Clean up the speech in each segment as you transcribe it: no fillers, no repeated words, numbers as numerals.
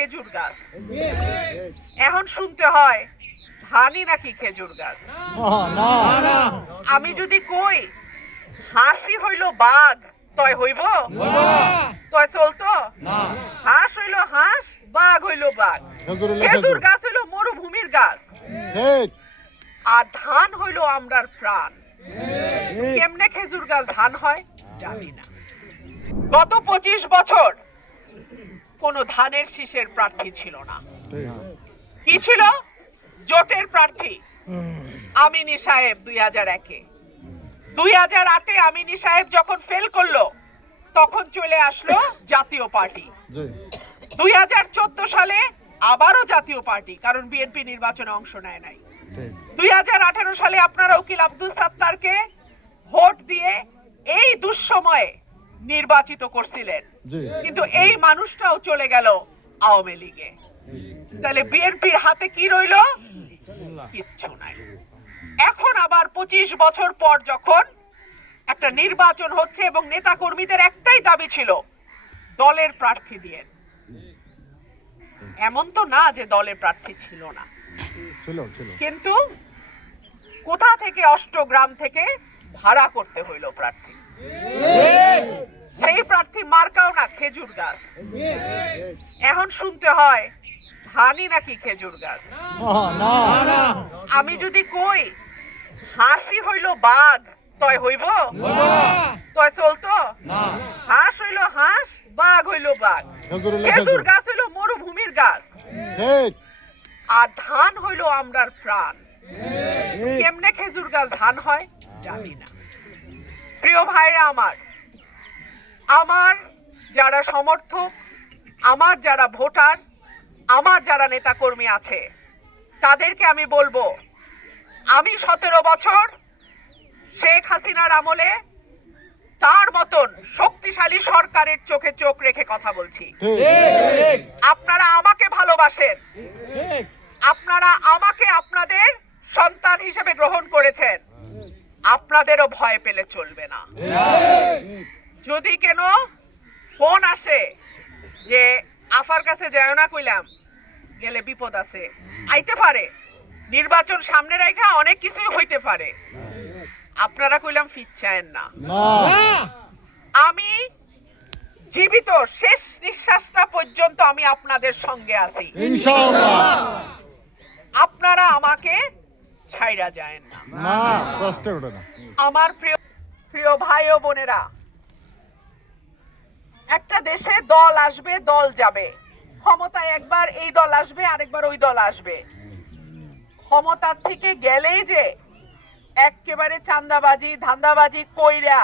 খেজুর গাছ, এখন শুনতে হয় ধানই নাকি খেজুর গাছ। আমি যদি কই হাসি হইল বাঘ তয় হইব, তয় চলতো? হাঁস হইল হাঁস, বাঘ হইল বাঘ। খেজুর গাছ হইল মরুভূমির গাছ, আর ধান হইল আমরার প্রাণ। কেমনে খেজুর গাছ ধান হয় জানি না। গত 25 বছর কোন ধানের শীষের প্রার্থী ছিল না। কি ছিল? জোটের প্রার্থী আমিনী সাহেব 2001-এ। 2008-এ আমিনী সাহেব যখন ফেল করলো তখন চলে আসলো জাতীয় পার্টি। 2014 সালে আবারও জাতীয় পার্টি, কারণ বিএনপি নির্বাচনে অংশ নেয় নাই। 2018 সালে আপনারা উকিল আব্দুল সাত্তারকে ভোট দিয়ে এই দুঃসময়ে নির্বাচিত করছিলেন, কিন্তু এই মানুষটাও চলে গেল আওয়ামী লীগে। তাহলে বিএনপির হাতে কি রইল? কিচ্ছু নাই। এখন আবার 25 বছর পর যখন একটা নির্বাচন হচ্ছে এবং নেতা কর্মীদের একটাই দাবি ছিল দলের প্রার্থী দিয়ে, এমন তো না যে দলের প্রার্থী ছিল না, কিন্তু কোথা থেকে অষ্টগ্রাম থেকে ভাড়া করতে হইল প্রার্থী। সেই প্রার্থী মার্কাও না খেজুর গাছ, এখন শুনতে হয় ধানই নাকি খেজুর গাছ। আমি যদি কই হাসি হইল বাঘ তয় হইব, তয় চলতো? হাঁস হইল হাঁস, বাঘ হইল বাঘ। খেজুর গাছ হইল মরুভূমির গাছ, আর ধান হইল আমরার প্রাণ। কেমনে খেজুর গাছ ধান হয় জানি না। প্রিয় ভাইরা আমার, আমার যারা সমর্থক, আমার যারা ভোটার, আমার যারা নেতা কর্মী আছে, তাদেরকে আমি বলবো, আমি 17 বছর শেখ হাসিনার আমলে তার মতন শক্তিশালী সরকারের চোখে চোখ রেখে কথা বলছি। আপনারা আমাকে ভালোবাসেন, আপনারা আমাকে আপনাদের সন্তান হিসেবে গ্রহণ করেছেন, আপনাদেরও ভয় পেলে চলবে না। যদি কেন ফোন আসে যে আফার কাছে যায় না, কইলাম গেলে বিপদ আছে, আইতে পারে, নির্বাচন সামনে রেখা অনেক কিছুই হইতে পারে, আপনারা কইলাম ফিচ্ছায়েন না। আমি জীবিত শেষ নিঃশ্বাসটা পর্যন্ত আমি আপনাদের সঙ্গে আছি ইনশাআল্লাহ। আপনারা আমাকে ছাইরা যায়েন না। আমার প্রিয় ভাই ও বোনেরা, একটা দেশে দল আসবে, দল যাবে, ক্ষমতায় একবার এই দল আসবে, আরেকবার ওই দল আসবে। ক্ষমতার থেকে গেলেই যে একেবারে চাঁদাবাজি ধান্দাবাজি কইরা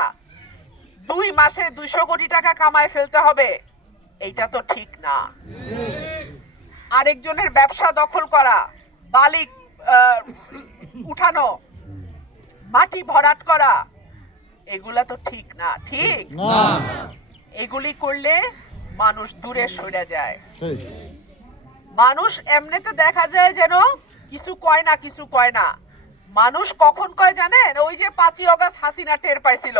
2 মাসে 200 কোটি টাকা কামায় ফেলতে হবে, এইটা তো ঠিক না। আরেকজনের ব্যবসা দখল করা, বালি উঠানো, মাটি ভরাট করা, এগুলা তো ঠিক না। ঠিক না, এগুলি করলে মানুষ দূরে সরে যায়। মানুষ এমনিতে দেখা যায় যেন কিছু কয় না, কিছু কয় না। মানুষ কখন কয় জানেন? ওই যে 5ই আগস্ট হাসিনা টের পাইছিল,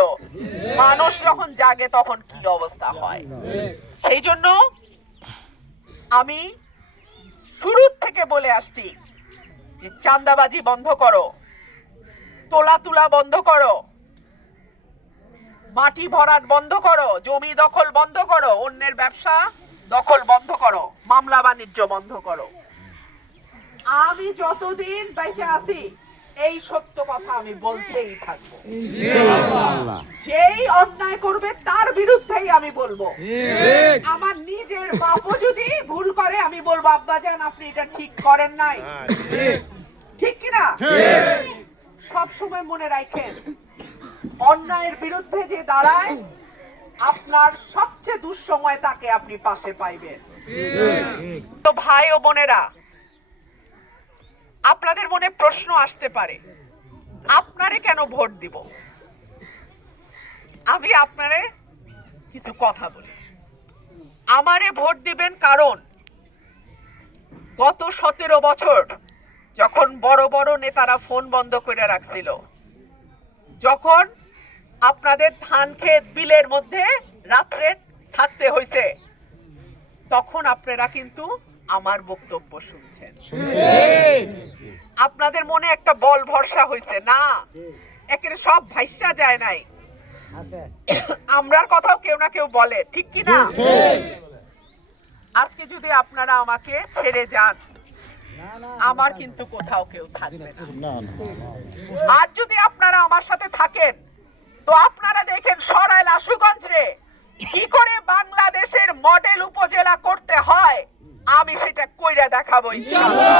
মানুষ যখন জাগে তখন কি অবস্থা হয়। সেই জন্য আমি শুরু থেকে বলে আসছি যে চাঁদাবাজি বন্ধ করো, তোলা তুলা বন্ধ করো, মাটি ভরাট বন্ধ করো, জমি দখল বন্ধ করো, অন্যের ব্যবসা দখল বন্ধ করো, মামলা বাণিজ্য বন্ধ করো। আমি যতদিন বেঁচে আছি এই সত্য কথা আমি বলতেই থাকবো। যেই অন্যায় করবে তার বিরুদ্ধেই আমি বলবো। আমার নিজের বাপও যদি ভুল করে আমি বলবো, আব্বাজান আপনি এটা ঠিক করেন নাই। ঠিক কিনা? সব সময় মনে রাখেন, অন্যায়ের বিরুদ্ধে যে দাঁড়ায় আপনার সবচেয়ে দুঃসময় তাকে আপনি পাশে পাইবেন। তো ভাই ও বোনেরা, আপনাদের মনে প্রশ্ন আসতে পারে, আপনারে কেন ভোট দিব? আমি আপনারে কিছু কথা বলি। আমারে ভোট দিবেন কারণ গত 17 বছর যখন বড় বড় নেতারা ফোন বন্ধ করে রাখছিল, যখন আপনাদের ধান ক্ষেত বিলের মধ্যে রাত্রে থাকতে হয়েছে, তখন আপনারা কিন্তু আমার বক্তব্য শুনছেন। আপনাদের মনে একটা বল ভরসা হয়েছে না, একেবারে সব ভাইসা যায় নাই। আমরার কথাও কেউ না কেউ বলে, ঠিক কি না? আজকে যদি আপনারা আমাকে ছেড়ে যান, আমার কিন্তু কোথাও কেউ থাকবে না। আর যদি আপনারা আমার সাথে থাকেন, তো আপনারা দেখেন সরাইল আশুগঞ্জ রে কি করে বাংলাদেশের মডেল উপজেলা করতে হয়, আমি সেটা কইরা দেখাবো ইনশাআল্লাহ।